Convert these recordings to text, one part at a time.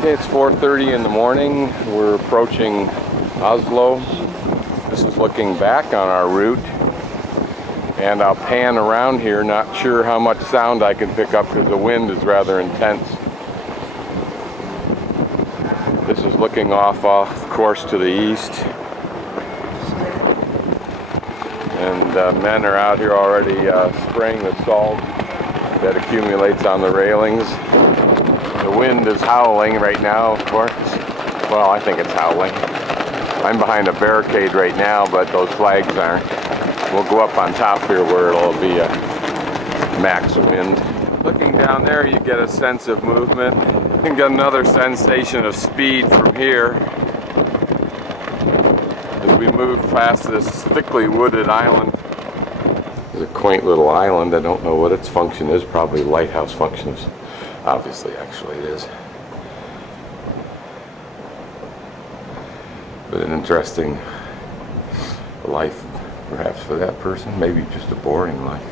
Okay, it's 4:30 in the morning. We're approaching Oslo. This is looking back on our route, and I'll pan around here. Not sure how much sound I can pick up because the wind is rather intense. This is looking off course to the east, and men are out here already spraying the salt that accumulates on the railings. The wind is howling right now, of course. Well, I think it's howling. I'm behind a barricade right now, but those flags aren't. We'll go up on top here where it'll be a max wind. Looking down there, you get a sense of movement. You can get another sensation of speed from here. As we move past this thickly wooded island. It's a quaint little island. I don't know what its function is. Probably lighthouse functions. Obviously, actually it is. But an interesting life, perhaps, for that person. Maybe just a boring life.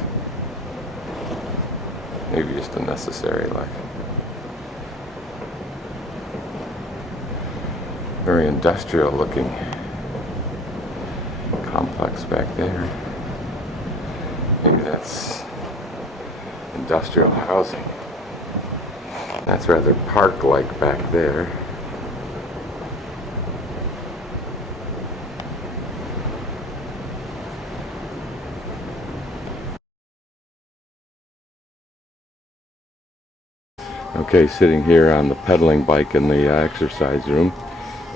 Maybe just a necessary life. Very industrial looking complex back there. Maybe that's industrial housing. That's rather park-like back there. Okay, sitting here on the pedaling bike in the exercise room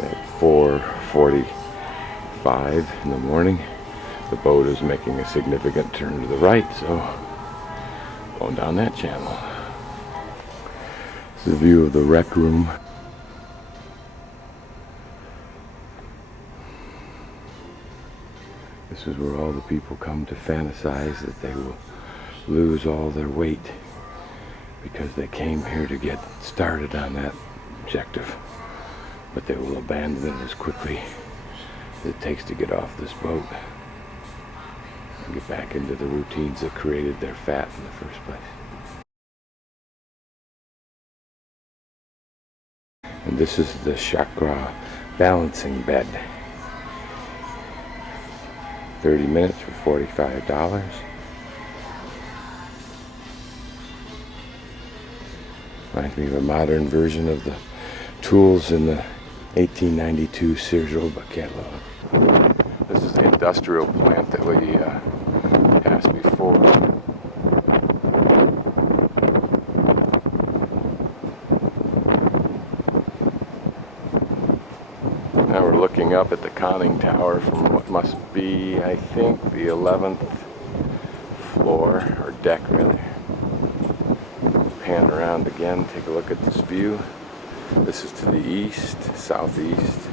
at 4:45 in the morning. The boat is making a significant turn to the right, so going down that channel. This is a view of the rec room. This is where all the people come to fantasize that they will lose all their weight because they came here to get started on that objective, but they will abandon it as quickly as it takes to get off this boat and get back into the routines that created their fat in the first place. And this is the Chakra Balancing Bed. 30 minutes for $45. Reminds me of a modern version of the tools in the 1892 Sears Roebuck catalog. This is the industrial plant that we passed before. Now we're looking up at the conning tower from what must be, I think, the 11th floor, or deck rather. Pan around again, take a look at this view. This is to the east, southeast.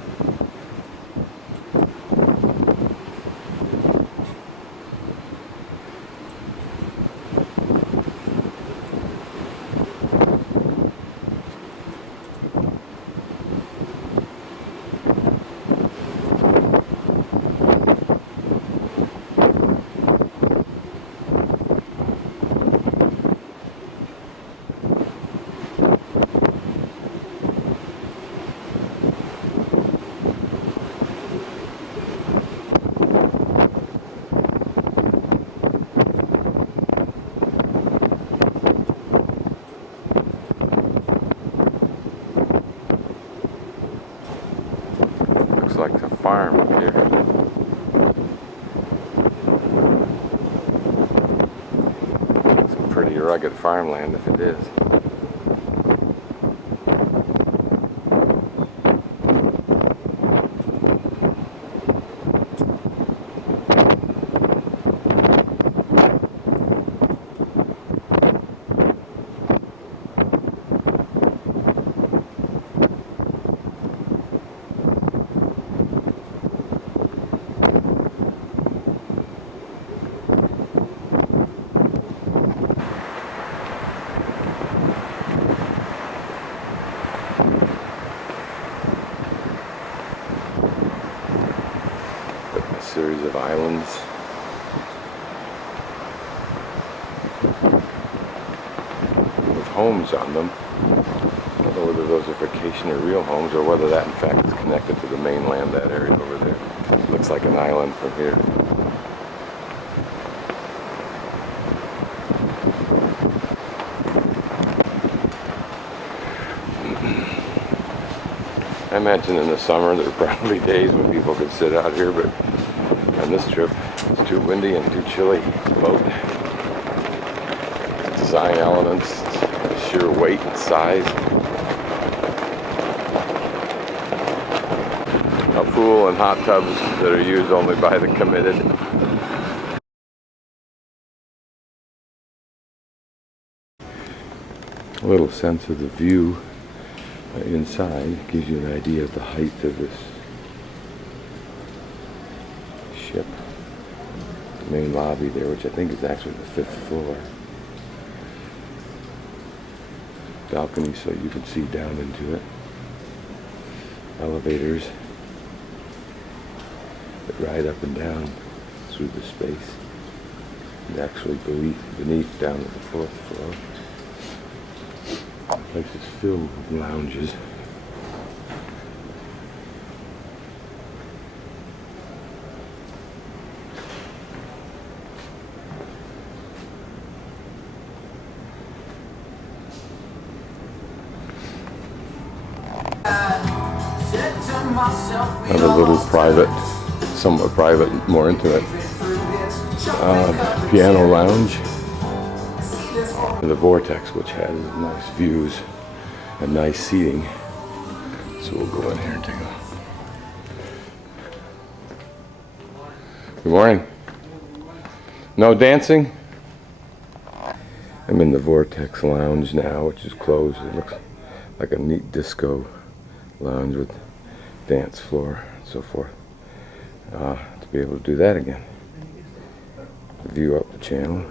Like a farm up here. It's a pretty rugged farmland if it is. Series of islands. With homes on them. I don't know where whether those are vacation or real homes, or whether that in fact is connected to the mainland, that area over there. Looks like an island from here. I imagine in the summer there are probably days when people could sit out here, but on this trip it's too windy and too chilly to boat. Design elements, sheer weight and size. A pool and hot tubs that are used only by the committed. A little sense of the view inside gives you an idea of the height of this ship. The main lobby there, which I think is actually the 5th floor. Balcony so you can see down into it. Elevators that ride up and down through the space. And actually beneath down at the 4th floor. The place is filled with lounges. Have a little private, somewhat private, more intimate piano lounge. The Vortex, which has nice views and nice seating. So we'll go in here and take a look. Good morning. No dancing? I'm in the Vortex lounge now, which is closed. It looks like a neat disco lounge with dance floor and so forth. To be able to do that again. View up the channel.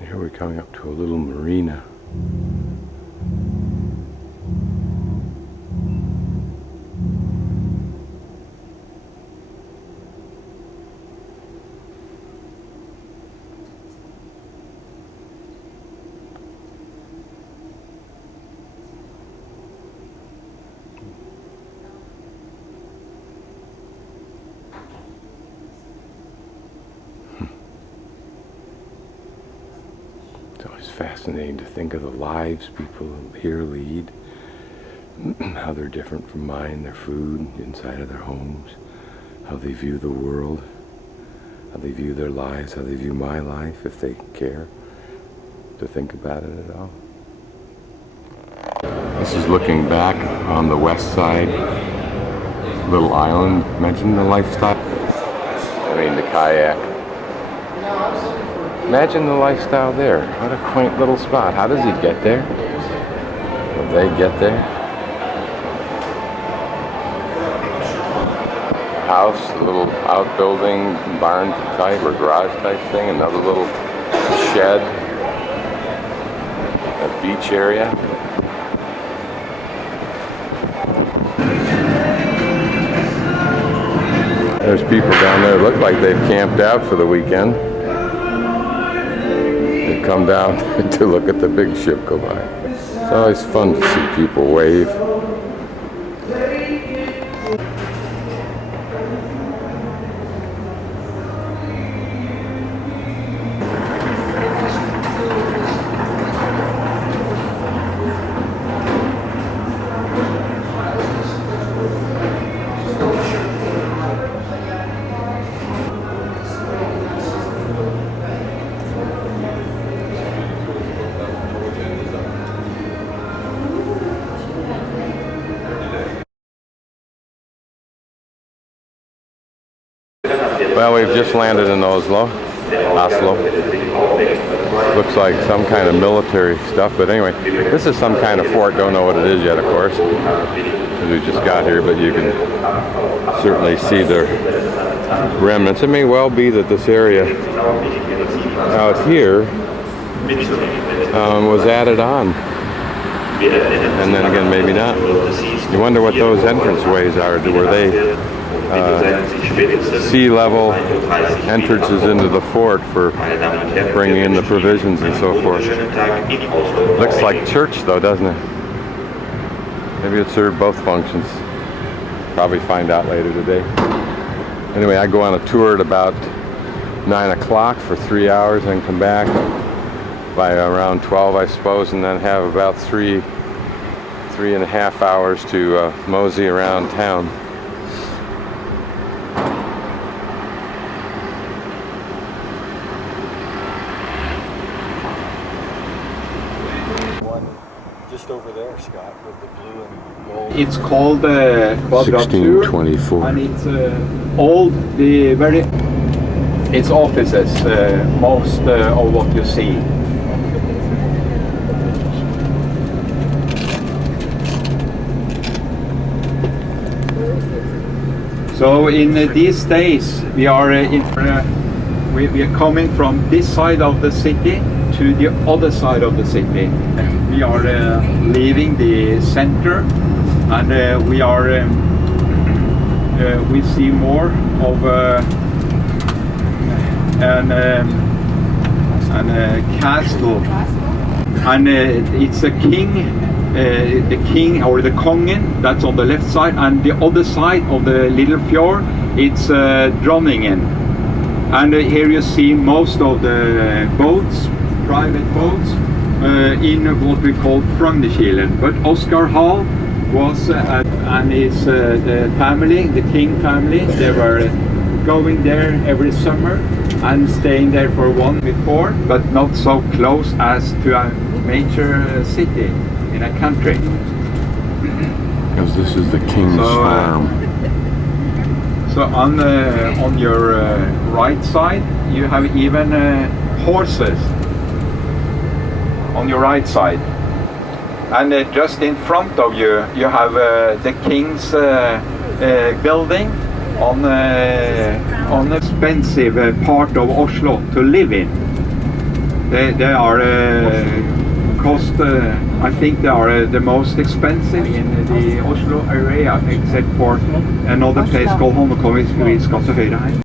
Here we're coming up to a little marina. It's fascinating to think of the lives people here lead, how they're different from mine, their food inside of their homes, how they view the world, how they view their lives, how they view my life, if they care to think about it at all. This is looking back on the west side, little island. Imagine the lifestyle. I mean, the kayak. Imagine the lifestyle there. What a quaint little spot. How does he get there? Will they get there? House, a little outbuilding, barn type or garage type thing. Another little shed. A beach area. There's people down there. Look like they've camped out for the weekend. They've come down to look at the big ship go by. It's always fun to see people wave. Well, we've just landed in Oslo. Looks like some kind of military stuff, but anyway, this is some kind of fort. Don't know what it is yet, of course, because we just got here, but you can certainly see the remnants. It may well be that this area out here was added on, and then again, maybe not. You wonder what those entrance ways are. Were they sea level entrances into the fort for bringing in the provisions and so forth? Looks like church though, doesn't it? Maybe it served both functions. Probably find out later today. Anyway, I go on a tour at about 9 o'clock for 3 hours and come back by around 12, I suppose, and then have about three and a half hours to mosey around town. Just over there, Scott, with the blue and gold. It's called Quadratur, 1624. and it's all the very. It's offices, most of what you see. So in these days, we are we are coming from this side of the city to the other side of the city. We are leaving the center, and we see more of a castle, and it's a king. The king or the kongen, that's on the left side, and the other side of the little fjord, it's Dronningen. And here you see most of the boats, private boats, in what we call Frognerkilen. But Oscar Hall was, and his family, the king family, they were going there every summer and staying there for one before, but not so close as to a major city in a country. Because this is the king's farm. So on your right side, you have even horses on your right side, and just in front of you, you have the king's building on an expensive part of Oslo to live in. They are cost. I think they are the most expensive in the Oslo area, except for another place called Holmenkollen, which we got to Høyre.